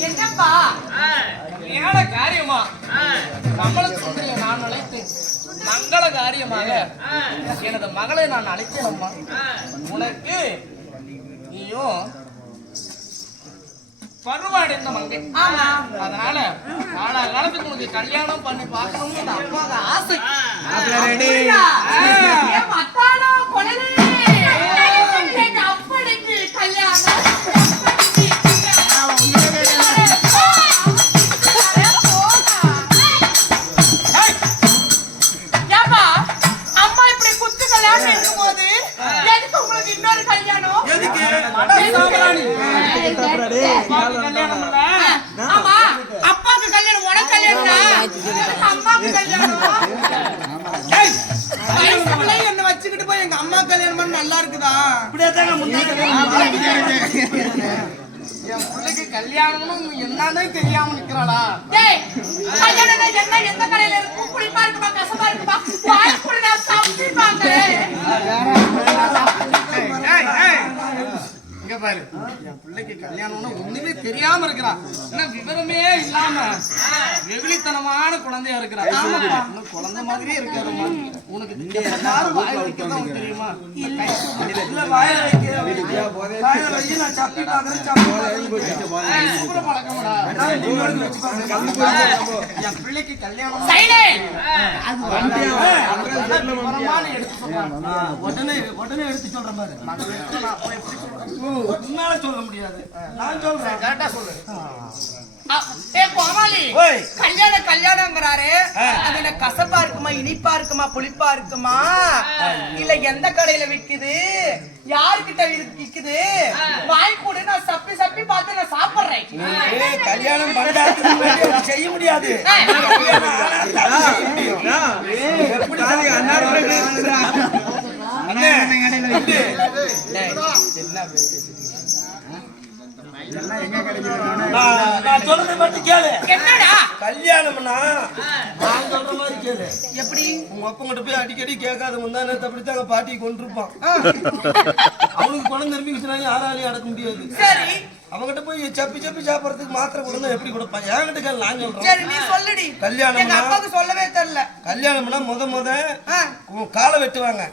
என்னப்பா? ஏன காரியமா? கமல சுந்தரியை நான் அழைத்தேன் மங்கள காரியமாக எனது மகளை நான் அழைத்தேன் அம்மா உனக்கு நீயும் பருவாடைந்த மங்கை? ஆமா. அதனால காலா காலத்துக்கு உனக்கு கல்யாணம் பண்ணி பார்க்கணும்னு அப்பாவுக்கு ஆசை. ஆமா அப்பாக்கு கல்யாணம் உனக்கு கல்யாணம்டா அம்மாக்கு கல்யாணம் என்ன வச்சுக்கிட்டு போய் எங்க அம்மா கல்யாணம் பண்ண நல்லா இருக்குதா என் பிள்ளைக்கு கல்யாணம்னு என்னன்னே தெரியாம நிக்கிறாளா? டேய் கல்யாணம்னா என்ன எந்த கடையில இருக்கும் புளிப்பா இருக்குமா கசமா இருக்குமா? வாய் சாப்பிட்டு பாரு என் பிள்ளைக்கு கல்யாணம்னு ஒண்ணுமே தெரியாம இருக்கிறா. என்ன விவரமே இல்லாம வெகுளித்தனமான குழந்தையா இருக்கிறா. குழந்தை மாதிரியே இருக்காருமா உனக்கு எல்லாரும் வாய் வைக்கிறதா தெரியுமா? பழக்கமாடா. என் பிள்ளைக்கு கல்யாணம் உடனே உடனே எடுத்து சொல்ற மாதிரி. சொல்ல முடியாது. நான் சொல்றேன். கரெக்டா சொல்லு. ஏ கோமாளி ஓய். கல்யாணம் கல்யாணங்கிறாரு. அதுல கசப்பா இருக்குமா இனிப்பா இருக்குமா புளிப்பா இருக்குமா? இல்ல எந்த கடையில விக்குது? யாருக்கிட்ட விக்கு- விக்குது? வாங்கி கொடு நான் சப்பி சப்பி பார்த்து நான் சாப்பிடுறேன். கல்யாணம் அதை செய்ய முடியாது. எப்படி நான் நான் சொல்றது மட்டும் கேளு. என்னடா? கல்யாணம்னா நான் சொல்ற மாதிரி கேளு. எப்படி? உங்க அப்பங்கிட்ட போய் அடிக்கடி கேட்காத முந்தா நேரத்தை அப்படித்தாங்க பாட்டி கொண்டிருப்பான் அவனுக்கு குழந்தை யாராலையும் அடக்க முடியாது. சரி. அவங்கிட்ட போய் சப்பி சப்பி சாப்பிடறதுக்கு மாத்திரை கொடுத்தா எப்படி கொடுப்பான்? என்கிட்ட கேள் நான் சொல்றேன். சரி நீ சொல்லுடி. கல்யாணம்னா? எங்க அப்பாவுக்கு சொல்லவே தெரியல. கல்யாணம்னா முத முத ஆ. உன் காலை வெட்டுவாங்க.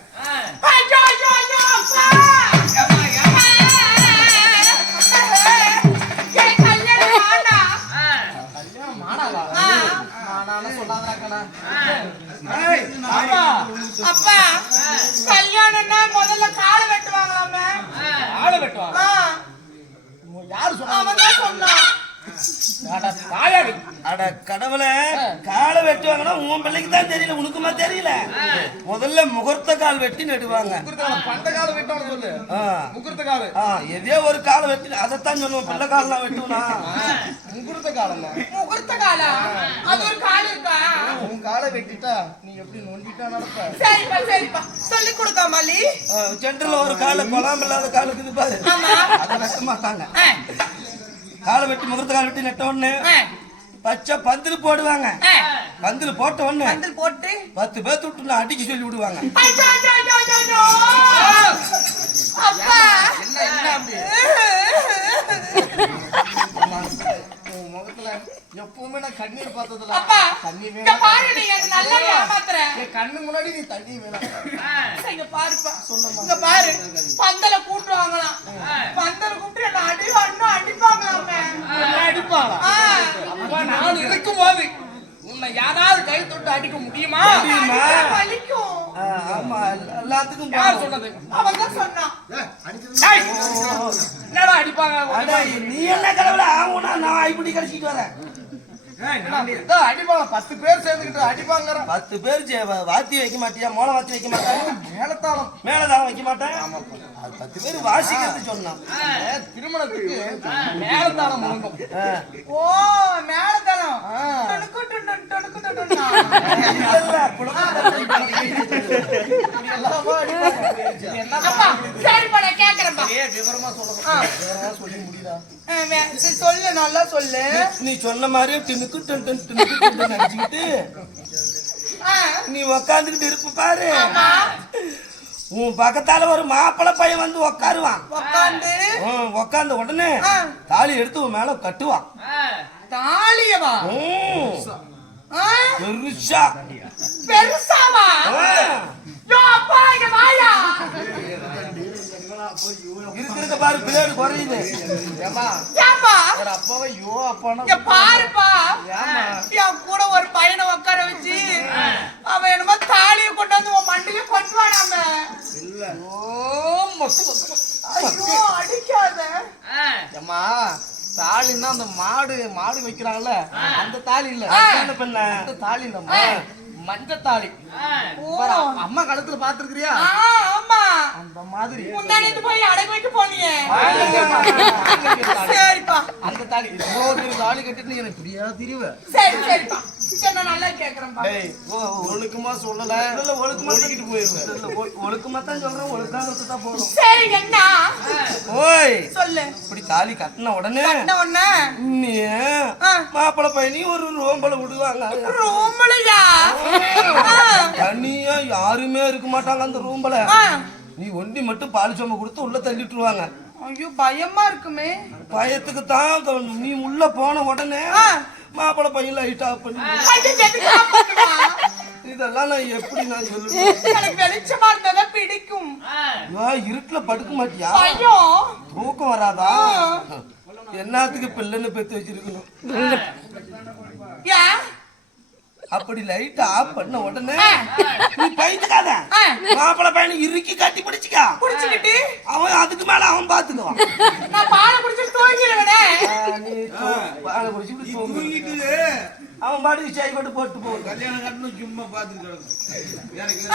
அப்பா, அப்பா கல்யாணம்னா முதல்ல காலை வெட்டுவாங்களாமே? வெட்டுவாங்க. யாரு சொன்னா? அட கடவுளே காலை வெட்டுவாங்கன்னா உன் பிள்ளைக்கு தான் தெரியல உனக்குமா தெரியல? முதல்ல முகூர்த்த கால் வெட்டி நடுவாங்க. முகூர்த்த காலு ஆ, எதே ஒரு காலை வெட்டி அதைத்தான் சொல்லுவோம் பிள்ளை கால்லாம் வெட்டுவனா முகூர்த்த காலம் முகூர்த்த காலா? அது ஒரு கால் இருக்கா? உன் காலை வெட்டிட்டா நீ எப்படி நொண்டிட்டா நடப்ப? சரிப்பா சரிப்பா. சொல்லி கொடுக்கா மல்லி? சென்டர்ல ஒரு காலை கொலாம் இல்லாத கால் இருக்குது பாரு. அதை வெட்ட மாட்டாங்க. காலை வெட்டி முகூர்த்த கால் வெட்டி நெட்ட உடனே பச்சை பந்தில் போடுவாங்க. பந்தில் போட்ட உடனே பந்தல் போட்டு? பத்து பேர்த்து விட்டு அடிக்க சொல்லி விடுவாங்க. என்ன அப்படி உன் முகத்துல எப்பவுமே நான் கண்ணீர் பார்த்ததுல இங்க வேணாம். பாரு நீ எனக்கு நல்லா ஏமாத்துற. என் கண்ணு முன்னாடி நீ தண்ணி வேணாம். இங்க பாருப்பா. இங்க பாரு. பந்தல கூட்டுவாங்களாம் பந்தல கூப்பிட்டு என்ன அடி வாங்கணும் அடிப்பாங்களாமே? அடிப்பாளா. அப்பா நான் இருக்கும் போது உன்னை யாராவது கை தொட்டு அடிக்க முடியுமா? வலிக்கும் ஆமா எல்லா- எல்லாத்துக்கும். சொன்னது? அவன் தான் சொன்னான். அடிப்பாங்க அட, நீ என்ன கடவுள? ஆகுனா நான் இப்படி கடிச்சிட்டு வரேன். அடிப்பாங்க பத்து பேர் சேர்ந்துக்கிட்டு அடிப்பாங்க பத்து பேர் வாத்தி வைக்க மாட்டியா? மோளம் வாத்தி வைக்க மாட்டாங்க மேலத்தாளம். மேலதான் வைக்க மாட்டேன் அது பத்து பேர் வாசிக்கிறது சொன்னான் திருமணத்துக்கு மேலத்தாளம் முழங்கும். ஓ மேலதளம். இது என்ன? விவரமா சொல்லி முடியுதா? ஆ, வே- சரி, சொல்லு நல்லா சொல்லு. நீ சொன்ன மாதிரி டினுக்கு டன் டன் டினுக்கு டன் டன் அடிச்சுக்கிட்டு ஆ, நீ உக்காந்துக்கிட்டு இருப்ப பாரு. ஆமா. உன் பக்கத்தால ஒரு மாப்பிள்ளை பையன் வந்து உக்காருவான். உக்காந்து. உக்காந்த உடனே. தாலி எடுத்து உன் மேல கட்டுவான். தாலியவா? பெருசா. பெருசாவா ஆ. யோ அப்பா இங்க வாயா இருக்க இருக்க பாரு பிளேடு குறையுது ஏமா ஏம்மா? ஒரு அப்பாவை யோ அப்பானா இங்க பாருப்பா. என் கூட ஒரு பையனை உட்கார வச்சு அவன் என்னமோ தாலியை கொண்டு வந்து உன் மண்டியில கொண்டுவானாம ஓ மசு மசு மசு. ஐயோ அடிக்காத. ஏம்மா தாலின்னா அந்த மாடு மாடு வைக்கிறாங்கல்ல அந்த தாலி இல்ல. அதான பண்ண? அந்த தாலி இல்லம்மா. மஞ்ச தாலி ஓ. பாரு, அம்மா கழுத்துல பாத்துருக்கிறியா ஆ, ஆமா. அந்த மாதிரி. முந்தானத்து போய் அடகு வைக்க போனியே. சரிப்பா. அந்த தாலி. தாலி கட்டிட்டு எனக்கு இப்படியா திரிவ? சரி சரிப்பா. டேய் ஒழுக்கமா சொல்லல. இல்ல, ஒழுக்கமா போயிருவேன். ஒழுக்கமா தான் சொல்றேன் ஒழுக்காங்க தான் போதும். சரி என்ன ஓய். சொல்லு. இப்படி தாலி கட்டின உடனே நீ. மாப்பிள்ளை பையனையும் ஒரு ரோம்பல விடுவாங்க. ரூம்லயா தனியா யாருமே இருக்க மாட்டாங்க அந்த ரூம்பல. நீ ஒண்டி மட்டும் பால் சோம்ப கொடுத்து உள்ள தள்ளிட்டுருவாங்க. ஐயோ பயமா இருக்குமே. பயத்துக்கு தான் தோணும். நீ உள்ள போன உடனே. மாப்பிள்ளை பையன் லைட் ஆஃப் பண்ணி ஐயோ? இதெல்லாம் நான் எப்படி நான் சொல்லுவேன்? எனக்கு வெளிச்சமா இருந்தா பிடிக்கும். ஐயோ, இருட்டுல படுக்க மாட்டியா? பயம் தூக்கம் வராதா? என்னத்துக்கு பிள்ளைன்னு பெத்து வச்சிருக்கணும். அப்படி லைட் ஆஃப் பண்ண உடனே நீ பயந்துக்காத. மாப்பிள்ளை பையனை இறுக்கி கட்டி பிடிச்சிக்கா. குடிச்சுக்கிட்டு அவன் அதுக்கு மேல அவன் பாத்துக்குவான். நான் பாலை குடிச்சிட்டு தூங்கிடுவேனே ஆ, நீ தூ- பாலை குடிச்சிட்டு தூங்கு. அவன் பாட்டுக்கு சாய் போட்டு போட்டு போகுது கல்யாணம் கட்டணும் சும்மா பார்த்துட்டு கிடக்கும். எனக்கு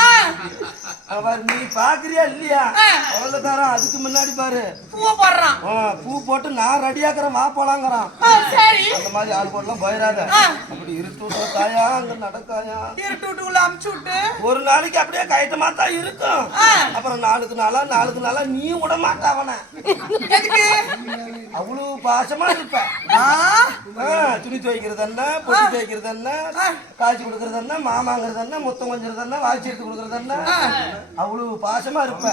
அவர் நீ பாக்குறியா இல்லையா? ஆ. அவ்வளவுதாரா அதுக்கு முன்னாடி பாரு. பூவை போடுறான். பூ போட்டு நான் ரெடியாக்குறேன் வா போலாங்கிறான். அந்த மாதிரி ஆள் போடலாம் போயிடாத. அப்படி இருட்டு விட்டுற தாயா அங்க நடக்காயா? இருட்டு விட்டு உள்ள அமுச்சு விட்டு. ஒரு நாளைக்கு அப்படியே கயட்டமா தான் இருக்கும். அப்புறம் நாளுக்கு நாளா நாளுக்கு நாளா நீ விட மாட்ட அவ்வளவு பாசமா இருப்ப. ஆ, ஆ, துணி துவைக்கிறது துவைக்கிறது என்ன காய்ச்சி கொடுக்கறது என்ன மாமாங்கிறது முத்தம் கொஞ்சிறது என்ன வாய்ச்சி எடுத்து கொடுக்கறது என்ன அவ்வளவு பாசமா இருப்ப.